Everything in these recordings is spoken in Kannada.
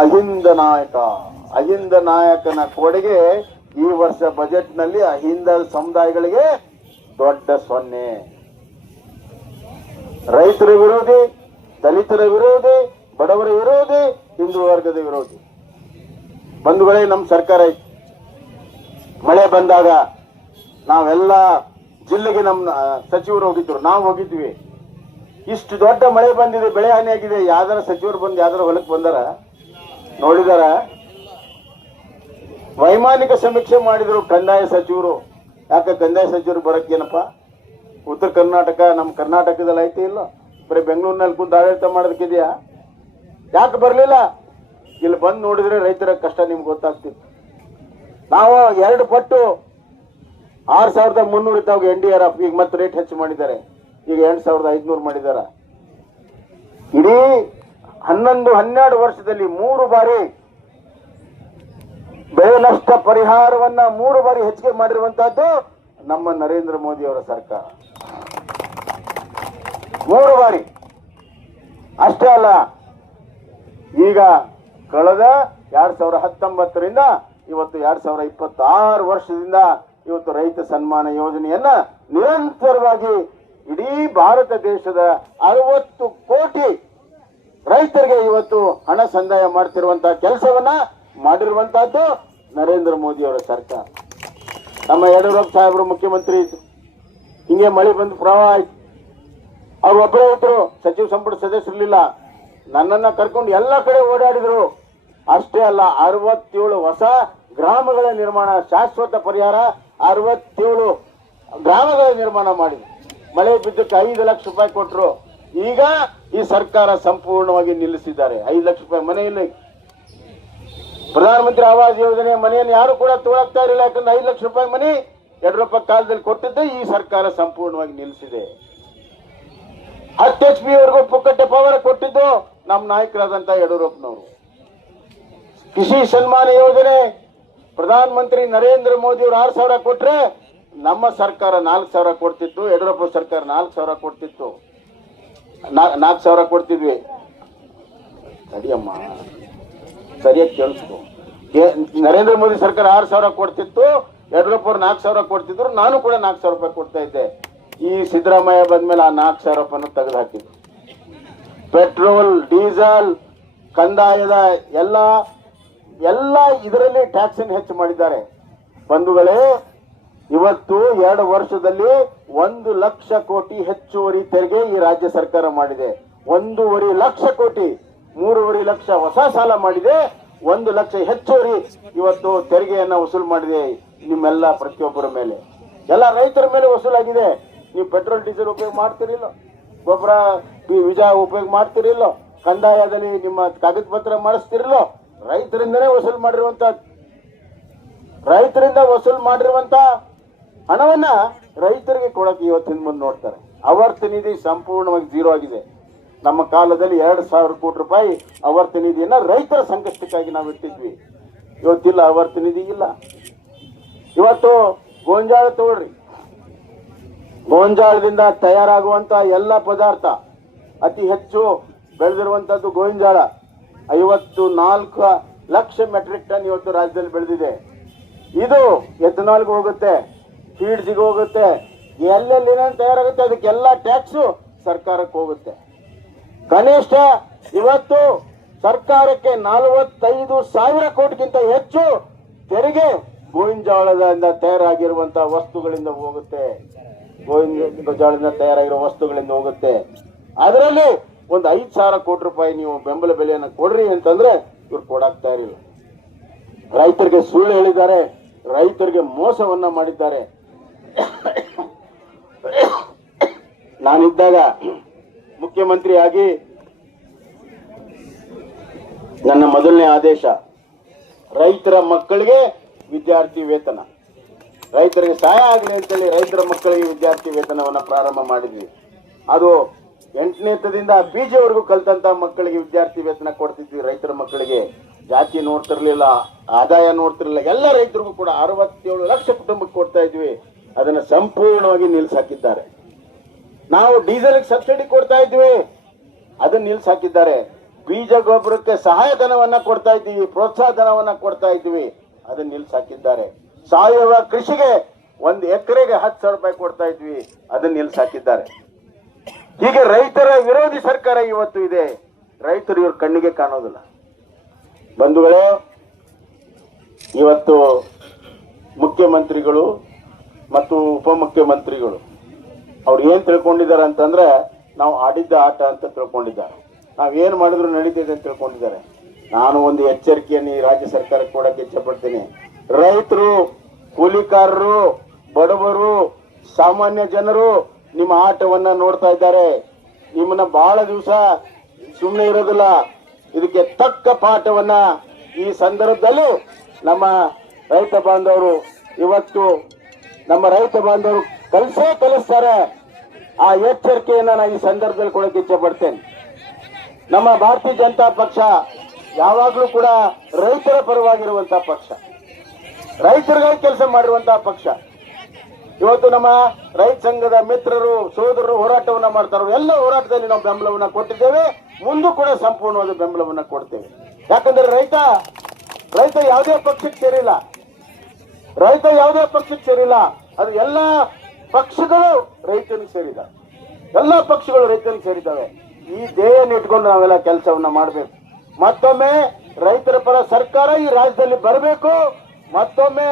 ಅಹಿಂದ ನಾಯಕನ ಕೊಡುಗೆ ಈ ವರ್ಷ ಬಜೆಟ್ ನಲ್ಲಿ ಅಹಿಂದ ಸಮುದಾಯಗಳಿಗೆ ದೊಡ್ಡ ಸೊನ್ನೆ. ರೈತರ ವಿರೋಧಿ, ದಲಿತರ ವಿರೋಧಿ, ಬಡವರ ವಿರೋಧಿ, ಹಿಂದೂ ವರ್ಗದ ವಿರೋಧಿ. ಬಂಧುಗಳೇ, ನಮ್ಮ ಸರ್ಕಾರ ಐತಿ. ಮಳೆ ಬಂದಾಗ ನಾವೆಲ್ಲ ಜಿಲ್ಲೆಗೆ ನಮ್ಮ ಸಚಿವರು ಹೋಗಿದ್ರು, ನಾವು ಹೋಗಿದ್ವಿ. ಇಷ್ಟು ದೊಡ್ಡ ಮಳೆ ಬಂದಿದೆ, ಬೆಳೆ ಹಾನಿ ಆಗಿದೆ. ಯಾವ್ದಾರ ಸಚಿವರು ಬಂದು ಯಾವ್ದಾರ ಹೊಲಕ್ಕೆ ಬಂದಾರ? ನೋಡಿದಾರ? ವೈಮಾನಿಕ ಸಮೀಕ್ಷೆ ಮಾಡಿದ್ರು ಕಂದಾಯ ಸಚಿವರು. ಯಾಕೆ ಕಂದಾಯ ಸಚಿವರು ಬರಕ್ಕೇನಪ್ಪ? ಉತ್ತರ ಕರ್ನಾಟಕ, ನಮ್ಮ ಕರ್ನಾಟಕದಲ್ಲಿ ಐತಿ ಇಲ್ಲ? ಬರೀ ಬೆಂಗಳೂರಿನಲ್ಲಿ ಕೂತು ಆಡಳಿತ ಮಾಡೋದಕ್ಕಿದೆಯಾ? ಯಾಕೆ ಬರಲಿಲ್ಲ? ಇಲ್ಲಿ ಬಂದು ನೋಡಿದ್ರೆ ರೈತರ ಕಷ್ಟ ನಿಮ್ಗೆ ಗೊತ್ತಾಗ್ತಿತ್ತು. ನಾವು 2 ಪಟ್ಟು 6,300 ಇದ್ದಾವಾಗ NDRF ಈಗ ಮತ್ತೆ ರೇಟ್ ಹೆಚ್ಚು ಮಾಡಿದ್ದಾರೆ. ಈಗ 8,500 ಮಾಡಿದಾರ. ಇಡೀ 11-12 ವರ್ಷದಲ್ಲಿ 3 ಬಾರಿ ಬೆಳೆ ನಷ್ಟ ಪರಿಹಾರವನ್ನ 3 ಬಾರಿ ಹೆಚ್ಚಿಗೆ ಮಾಡಿರುವಂತಹದ್ದು ನಮ್ಮ ನರೇಂದ್ರ ಮೋದಿ ಅವರ ಸರ್ಕಾರ. 3 ಬಾರಿ. ಅಷ್ಟೇ ಅಲ್ಲ, ಈಗ ಕಳೆದ 2019ರಿಂದ ಇವತ್ತು 2026 ವರ್ಷದಿಂದ ಇವತ್ತು ರೈತ ಸನ್ಮಾನ ಯೋಜನೆಯನ್ನ ನಿರಂತರವಾಗಿ ಇಡೀ ಭಾರತ ದೇಶದ 60 ಕೋಟಿ ರೈತರಿಗೆ ಇವತ್ತು ಹಣ ಸಂದಾಯ ಮಾಡ್ತಿರುವಂತಹ ಕೆಲಸವನ್ನ ಮಾಡಿರುವಂತಹದ್ದು ನರೇಂದ್ರ ಮೋದಿ ಅವರ ಸರ್ಕಾರ. ನಮ್ಮ ಯಡಿಯೂರಪ್ಪ ಸಾಹೇಬರು ಮುಖ್ಯಮಂತ್ರಿ ಇದ್ರು, ಹಿಂಗೆ ಮಳೆ ಬಂದು ಪ್ರವಾಹ ಆಯ್ತು. ಅವ್ರು ಒಬ್ಬರೇ ಇದ್ರು, ಸಚಿವ ಸಂಪುಟ ಸದಸ್ಯರಿರ್ಲಿಲ್ಲ. ನನ್ನನ್ನ ಕರ್ಕೊಂಡು ಎಲ್ಲ ಕಡೆ ಓಡಾಡಿದ್ರು. ಅಷ್ಟೇ ಅಲ್ಲ, 67 ಹೊಸ ಗ್ರಾಮಗಳ ನಿರ್ಮಾಣ, ಶಾಶ್ವತ ಪರಿಹಾರ 67 ಗ್ರಾಮಗಳ ನಿರ್ಮಾಣ ಮಾಡಿದ್ರು. ಮಳೆ ಬಿದ್ದಕ್ಕೆ 5 ಲಕ್ಷ ರೂಪಾಯಿ ಕೊಟ್ಟರು. ಈಗ ಈ ಸರ್ಕಾರ ಸಂಪೂರ್ಣವಾಗಿ ನಿಲ್ಲಿಸಿದ್ದಾರೆ. 5 ಲಕ್ಷ ರೂಪಾಯಿ ಮನೆ ಇಲ್ಲ. ಪ್ರಧಾನಮಂತ್ರಿ ಆವಾಸ್ ಯೋಜನೆ ಮನೆಯನ್ನು ಯಾರು ಕೂಡ ತಗೊಳಕ್ತಾ ಇರಲಿಲ್ಲ. ಯಾಕಂದ್ರೆ 5 ಲಕ್ಷ ರೂಪಾಯಿ ಮನೆ ಯಡಿಯೂರಪ್ಪ ಕಾಲದಲ್ಲಿ ಕೊಟ್ಟಿದ್ದೆ ಈ ಸರ್ಕಾರ ಸಂಪೂರ್ಣವಾಗಿ ನಿಲ್ಲಿಸಿದೆ. 10 HP ವರೆಗೂ ಪುಕ್ಕಟ್ಟೆ ಪವರ್ ಕೊಟ್ಟಿದ್ದು ನಮ್ಮ ನಾಯಕರಾದಂತ ಯಡಿಯೂರಪ್ಪನವರು. ಕೃಷಿ ಸನ್ಮಾನ ಯೋಜನೆ ಪ್ರಧಾನ ಮಂತ್ರಿ ನರೇಂದ್ರ ಮೋದಿ ಅವರು 6,000 ಕೊಟ್ರೆ ನಮ್ಮ ಸರ್ಕಾರ 4,000 ಕೊಡ್ತಿತ್ತು. ಯಡಿಯೂರಪ್ಪ ಸರ್ಕಾರ 4,000 ಕೊಡ್ತಿತ್ತು. 4,000 ಕೊಡ್ತಿದ್ವಿ. ಸರಿಯಮ್ಮ, ಸರಿಯಾಗಿ ಕೇಳಿಸ್ತು. ನರೇಂದ್ರ ಮೋದಿ ಸರ್ಕಾರ 6,000 ಕೊಡ್ತಿತ್ತು, ಯಡಿಯೂರಪ್ಪ ಅವರು 4,000 ಕೊಡ್ತಿದ್ರು. ನಾನು ಕೂಡ 4,000 ರೂಪಾಯಿ ಕೊಡ್ತಾ ಇದ್ದೆ. ಈ ಸಿದ್ದರಾಮಯ್ಯ ಬಂದ್ಮೇಲೆ ಆ 4,000 ರೂಪಾಯಿನ ತೆಗೆದು ಹಾಕಿದ್ರು. ಪೆಟ್ರೋಲ್, ಡೀಸೆಲ್, ಕಂದಾಯದ ಎಲ್ಲ ಇದರಲ್ಲಿ ಟ್ಯಾಕ್ಸ್ ಅನ್ನು ಹೆಚ್ಚು ಮಾಡಿದ್ದಾರೆ. ಬಂಧುಗಳೇ, ಇವತ್ತು 2 ವರ್ಷದಲ್ಲಿ 1 ಲಕ್ಷ ಕೋಟಿ ಹೆಚ್ಚುವರಿ ತೆರಿಗೆ ಈ ರಾಜ್ಯ ಸರ್ಕಾರ ಮಾಡಿದೆ. 1.5 ಲಕ್ಷ ಕೋಟಿ, 3.5 ಲಕ್ಷ ಹೊಸ ಸಾಲ ಮಾಡಿದೆ. 1 ಲಕ್ಷ ಹೆಚ್ಚುವರಿ ಇವತ್ತು ತೆರಿಗೆಯನ್ನ ವಸೂಲು ಮಾಡಿದೆ. ನಿಮ್ಮೆಲ್ಲ ಪ್ರತಿಯೊಬ್ಬರ ಮೇಲೆ, ಎಲ್ಲ ರೈತರ ಮೇಲೆ ವಸೂಲಾಗಿದೆ. ನೀವು ಪೆಟ್ರೋಲ್ ಡೀಸೆಲ್ ಉಪಯೋಗ ಮಾಡ್ತಿರಿಲ್ಲ, ಗೊಬ್ಬರ ಬೀಜ ಉಪಯೋಗ ಮಾಡ್ತಿರಿಲ್ಲ, ಕಂದಾಯದಲ್ಲಿ ನಿಮ್ಮ ಕಾಗದ ಪತ್ರ ಮಾಡಿಸ್ತಿರಲ್ಲ, ರೈತರಿಂದನೇ ವಸೂಲು ಮಾಡಿರುವಂತ ಹಣವನ್ನ ರೈತರಿಗೆ ಕೊಡಕ್ಕೆ ಇವತ್ತಿನ ಮುಂದೆ ನೋಡ್ತಾರೆ. ಆವರ್ತ ನಿಧಿ ಸಂಪೂರ್ಣವಾಗಿ 0 ಆಗಿದೆ. ನಮ್ಮ ಕಾಲದಲ್ಲಿ 2,000 ಕೋಟಿ ರೂಪಾಯಿ ಆವರ್ತ ನಿಧಿಯನ್ನ ರೈತರ ಸಂಕಷ್ಟಕ್ಕಾಗಿ ನಾವು ಇಟ್ಟಿದ್ವಿ. ಇವತ್ತಿಲ್ಲ, ಆವರ್ತ ನಿಧಿ ಇಲ್ಲ. ಇವತ್ತು ಗೋಂಜಾಳ ತಗೊಳ್ರಿ, ಗೋಂಜಾಳದಿಂದ ತಯಾರಾಗುವಂತ ಎಲ್ಲ ಪದಾರ್ಥ ಅತಿ ಹೆಚ್ಚು ಬೆಳೆದಿರುವಂತದ್ದು ಗೋಂಜಾಳ. 54 ಲಕ್ಷ ಮೆಟ್ರಿಕ್ ಟನ್ ಇವತ್ತು ರಾಜ್ಯದಲ್ಲಿ ಬೆಳೆದಿದೆ. ಇದು ಎಥನಾಲ್ಗೆ ಹೋಗುತ್ತೆ, ಫೀಡ್ಸ್ಗೆ ಹೋಗುತ್ತೆ, ಎಲ್ಲೆಲ್ಲಿ ಏನೇನು ತಯಾರಾಗುತ್ತೆ ಅದಕ್ಕೆಲ್ಲ ಟ್ಯಾಕ್ಸು ಸರ್ಕಾರಕ್ಕೆ ಹೋಗುತ್ತೆ. ಕನಿಷ್ಠ ಇವತ್ತು ಸರ್ಕಾರಕ್ಕೆ 45,000 ಕೋಟಿಗಿಂತ ಹೆಚ್ಚು ತೆರಿಗೆ ಗೋವಿಂಜಾಳದಿಂದ ತಯಾರಾಗಿರುವಂತಹ ವಸ್ತುಗಳಿಂದ ಹೋಗುತ್ತೆ. ಗೋವಿಂಜಾಳದಿಂದ ತಯಾರಾಗಿರುವ ವಸ್ತುಗಳಿಂದ ಹೋಗುತ್ತೆ. ಅದರಲ್ಲಿ ಒಂದು 5,000 ಕೋಟಿ ರೂಪಾಯಿ ನೀವು ಬೆಂಬಲ ಬೆಲೆಯನ್ನು ಕೊಡ್ರಿ ಅಂತಂದ್ರೆ ಇವ್ರು ಕೊಡಾಕ್ತಾ ಇರಲಿಲ್ಲ. ರೈತರಿಗೆ ಸುಳ್ಳು ಹೇಳಿದ್ದಾರೆ, ರೈತರಿಗೆ ಮೋಸವನ್ನ ಮಾಡಿದ್ದಾರೆ. ನಾನಿದ್ದಾಗ ಮುಖ್ಯಮಂತ್ರಿಯಾಗಿ ನನ್ನ ಮೊದಲನೇ ಆದೇಶ ರೈತರ ಮಕ್ಕಳಿಗೆ ವಿದ್ಯಾರ್ಥಿ ವೇತನ, ರೈತರಿಗೆ ಸಹಾಯ ಆಗಲಿ ಅಂತೇಳಿ ರೈತರ ಮಕ್ಕಳಿಗೆ ವಿದ್ಯಾರ್ಥಿ ವೇತನವನ್ನ ಪ್ರಾರಂಭ ಮಾಡಿದ್ವಿ. ಅದು 8ನೇ ತದಿಂದ PG ವರೆಗೂ ಕಲ್ತಂತ ಮಕ್ಕಳಿಗೆ ವಿದ್ಯಾರ್ಥಿ ವೇತನ ಕೊಡ್ತಿದ್ವಿ. ರೈತರ ಮಕ್ಕಳಿಗೆ ಜಾತಿ ನೋಡ್ತಿರ್ಲಿಲ್ಲ, ಆದಾಯ ನೋಡ್ತಿರ್ಲಿಲ್ಲ, ಎಲ್ಲ ರೈತರಿಗೂ ಕೂಡ 67 ಲಕ್ಷ ಕುಟುಂಬಕ್ಕೆ ಕೊಡ್ತಾ ಇದ್ವಿ. ಅದನ್ನ ಸಂಪೂರ್ಣವಾಗಿ ನಿಲ್ಸಾಕಿದ್ದಾರೆ. ನಾವು ಡೀಸೆಲ್ ಸಬ್ಸಿಡಿ ಕೊಡ್ತಾ ಇದ್ವಿ, ಅದನ್ನ ನಿಲ್ಸಾಕಿದ್ದಾರೆ. ಬೀಜ ಗೊಬ್ಬರಕ್ಕೆ ಸಹಾಯಧನವನ್ನ ಕೊಡ್ತಾ ಇದ್ದೀವಿ, ಪ್ರೋತ್ಸಾಹ ಧನವನ್ನ ಕೊಡ್ತಾ ಇದ್ದೀವಿ, ಅದನ್ನ ನಿಲ್ಸಾಕಿದ್ದಾರೆ. ಸಾವಯವ ಕೃಷಿಗೆ 1 ಎಕರೆಗೆ 10,000 ರೂಪಾಯಿ ಕೊಡ್ತಾ ಇದ್ವಿ, ಅದನ್ನ ನಿಲ್ಸಾಕಿದ್ದಾರೆ. ಹೀಗೆ ರೈತರ ವಿರೋಧಿ ಸರ್ಕಾರ ಇವತ್ತು ಇದೆ. ರೈತರು ಇವ್ರ ಕಣ್ಣಿಗೆ ಕಾಣೋದಿಲ್ಲ. ಬಂಧುಗಳೇ, ಇವತ್ತು ಮುಖ್ಯಮಂತ್ರಿಗಳು ಮತ್ತು ಉಪಮುಖ್ಯಮಂತ್ರಿಗಳು ಅವ್ರು ಏನ್ ತಿಳ್ಕೊಂಡಿದ್ದಾರೆ ಅಂತಂದ್ರೆ, ನಾವು ಆಡಿದ್ದ ಆಟ ಅಂತ ತಿಳ್ಕೊಂಡಿದ್ದಾರೆ. ನಾವೇನ್ ಮಾಡಿದ್ರು ನಡೀತಿದೆ ಅಂತ ತಿಳ್ಕೊಂಡಿದ್ದಾರೆ. ನಾನು ಒಂದು ಎಚ್ಚರಿಕೆಯನ್ನು ಈ ರಾಜ್ಯ ಸರ್ಕಾರಕ್ಕೆ ಕೊಡಕ್ಕೆ ಇಚ್ಛಪಡ್ತೀನಿ. ರೈತರು, ಕೂಲಿಕಾರರು, ಬಡವರು, ಸಾಮಾನ್ಯ ಜನರು ನಿಮ್ಮ ಆಟವನ್ನ ನೋಡ್ತಾ ಇದ್ದಾರೆ. ನಿಮ್ಮನ್ನ ಬಹಳ ದಿವಸ ಸುಮ್ಮನೆ ಇರೋದಿಲ್ಲ. ಇದಕ್ಕೆ ತಕ್ಕ ಪಾಠವನ್ನ ಈ ಸಂದರ್ಭದಲ್ಲಿ ನಮ್ಮ ರೈತ ಬಾಂಧವರು ಇವತ್ತು ನಮ್ಮ ರೈತ ಬಾಂಧವರು ಕಲಿಸ್ತಾರೆ. ಆ ಎಚ್ಚರಿಕೆಯನ್ನ ನಾನು ಈ ಸಂದರ್ಭದಲ್ಲಿ ಕೊಡಕ್ಕೆ ಇಚ್ಛೆ ಪಡ್ತೇನೆ. ನಮ್ಮ ಭಾರತೀಯ ಜನತಾ ಪಕ್ಷ ಯಾವಾಗಲೂ ಕೂಡ ರೈತರ ಪರವಾಗಿರುವಂತಹ ಪಕ್ಷ, ರೈತರಿಗಾಗಿ ಕೆಲಸ ಮಾಡಿರುವಂತಹ ಪಕ್ಷ. ಇವತ್ತು ನಮ್ಮ ರೈತ ಸಂಘದ ಮಿತ್ರರು, ಸೋದರರು ಹೋರಾಟವನ್ನ ಮಾಡ್ತಾರೋ ಎಲ್ಲ ಹೋರಾಟದಲ್ಲಿ ನಾವು ಬೆಂಬಲವನ್ನ ಕೊಟ್ಟಿದ್ದೇವೆ, ಮುಂದೂ ಕೂಡ ಸಂಪೂರ್ಣವಾದ ಬೆಂಬಲವನ್ನ ಕೊಡ್ತೇವೆ. ಯಾಕಂದ್ರೆ ರೈತ ಯಾವುದೇ ಪಕ್ಷಕ್ಕೆ ಸೇರಿಲ್ಲ, ಅದು ಎಲ್ಲ ಪಕ್ಷಗಳು ರೈತನಿಗೆ ಸೇರಿದ, ಎಲ್ಲ ಪಕ್ಷಗಳು ರೈತನಿಗೆ ಸೇರಿದ್ದಾವೆ. ಈ ಧ್ಯೇಯವನ್ನು ಇಟ್ಕೊಂಡು ನಾವೆಲ್ಲ ಕೆಲಸವನ್ನ ಮಾಡಬೇಕು. ಮತ್ತೊಮ್ಮೆ ರೈತರ ಪರ ಸರ್ಕಾರ ಈ ರಾಜ್ಯದಲ್ಲಿ ಬರಬೇಕು. ಮತ್ತೊಮ್ಮೆ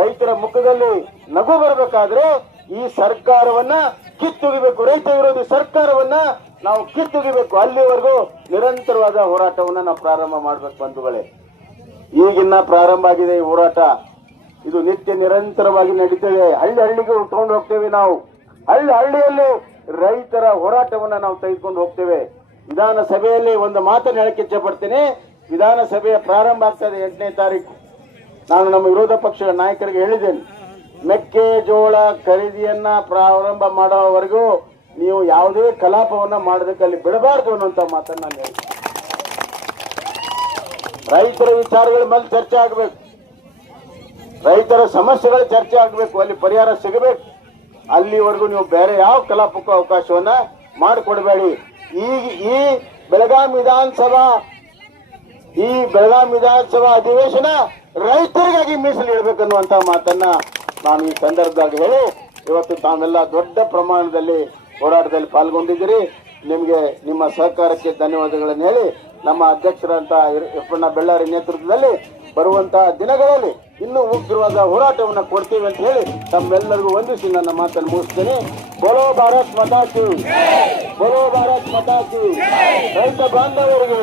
ರೈತರ ಮುಖದಲ್ಲಿ ನಗು ಬರಬೇಕಾದ್ರೆ ಈ ಸರ್ಕಾರವನ್ನ ಕಿತ್ತೊಗಿಬೇಕು. ರೈತ ವಿರೋಧಿ ಸರ್ಕಾರವನ್ನ ನಾವು ಕಿತ್ತೊಗಿಬೇಕು. ಅಲ್ಲಿವರೆಗೂ ನಿರಂತರವಾದ ಹೋರಾಟವನ್ನ ನಾವು ಪ್ರಾರಂಭ ಮಾಡ್ಬೇಕು ಬಂಧುಗಳೇ. ಈಗಿನ್ನ ಪ್ರಾರಂಭ ಆಗಿದೆ ಈ ಹೋರಾಟ. ಇದು ನಿತ್ಯ ನಿರಂತರವಾಗಿ ನಡೀತೇವೆ. ಹಳ್ಳಿಗೆ ಉಟ್ಕೊಂಡು ಹೋಗ್ತೇವೆ. ನಾವು ಹಳ್ಳಿಯಲ್ಲಿ ರೈತರ ಹೋರಾಟವನ್ನ ನಾವು ತೆಗೆದುಕೊಂಡು ಹೋಗ್ತೇವೆ. ವಿಧಾನಸಭೆಯಲ್ಲಿ ಒಂದು ಮಾತನ್ನು ಹೇಳಕ್ಕೆ ಇಚ್ಛೆ ಪಡ್ತೀನಿ. ವಿಧಾನಸಭೆಯ ಪ್ರಾರಂಭ ಆಗ್ತದೆ 8ನೇ ತಾರೀಕು. ನಾನು ನಮ್ಮ ವಿರೋಧ ಪಕ್ಷದ ನಾಯಕರಿಗೆ ಹೇಳಿದ್ದೇನೆ, ಮೆಕ್ಕೆಜೋಳ ಖರೀದಿಯನ್ನ ಪ್ರಾರಂಭ ಮಾಡೋವರೆಗೂ ನೀವು ಯಾವುದೇ ಕಲಾಪವನ್ನ ಮಾಡೋದಕ್ಕೆ ಅಲ್ಲಿ ಬಿಡಬಾರ್ದು ಅನ್ನುವಂತ ಮಾತನ್ನ ನಾನು ಹೇಳ್ತೀನಿ. ರೈತರ ವಿಚಾರಗಳ ಮೇಲೆ ಚರ್ಚೆ ಆಗಬೇಕು, ರೈತರ ಸಮಸ್ಯೆಗಳ ಚರ್ಚೆ ಆಗಬೇಕು, ಅಲ್ಲಿ ಪರಿಹಾರ ಸಿಗಬೇಕು. ಅಲ್ಲಿವರೆಗೂ ನೀವು ಬೇರೆ ಯಾವ ಕಲಾಪಕ್ಕೂ ಅವಕಾಶವನ್ನ ಮಾಡಿಕೊಡಬೇಡಿ. ಈ ಬೆಳಗಾಂ ವಿಧಾನಸಭಾ ಅಧಿವೇಶನ ರೈತರಿಗಾಗಿ ಮೀಸಲು ಇಡಬೇಕನ್ನುವಂತ ಮಾತನ್ನ ನಾನು ಈ ಸಂದರ್ಭದಾಗ ಹೇಳಿ, ಇವತ್ತು ತಾವೆಲ್ಲ ದೊಡ್ಡ ಪ್ರಮಾಣದಲ್ಲಿ ಹೋರಾಟದಲ್ಲಿ ಪಾಲ್ಗೊಂಡಿದ್ದೀರಿ. ನಿಮಗೆ ನಿಮ್ಮ ಸಹಕಾರಕ್ಕೆ ಧನ್ಯವಾದಗಳನ್ನು ಹೇಳಿ, ನಮ್ಮ ಅಧ್ಯಕ್ಷರಂತ ಯಪ್ಪಣ್ಣ ಬೆಳ್ಳಾರಿ ನೇತೃತ್ವದಲ್ಲಿ ಬರುವಂತಹ ದಿನಗಳಲ್ಲಿ ಇನ್ನೂ ಉಗ್ರವಾದ ಹೋರಾಟವನ್ನು ಕೊಡ್ತೀವಿ ಅಂತ ಹೇಳಿ ತಮ್ಮೆಲ್ಲರಿಗೂ ವಂದಿಸಿ ನನ್ನ ಮಾತನ್ನು ಮುಗಿಸ್ತೇನೆ. ಬೋಲೋ ಭಾರತ್ ಮಾತಾ ಕಿ, ಬೋಲೋ ಭಾರತ್ ಮಾತಾ ಕಿ. ರೈತ ಬಾಂಧವರಿಗೆ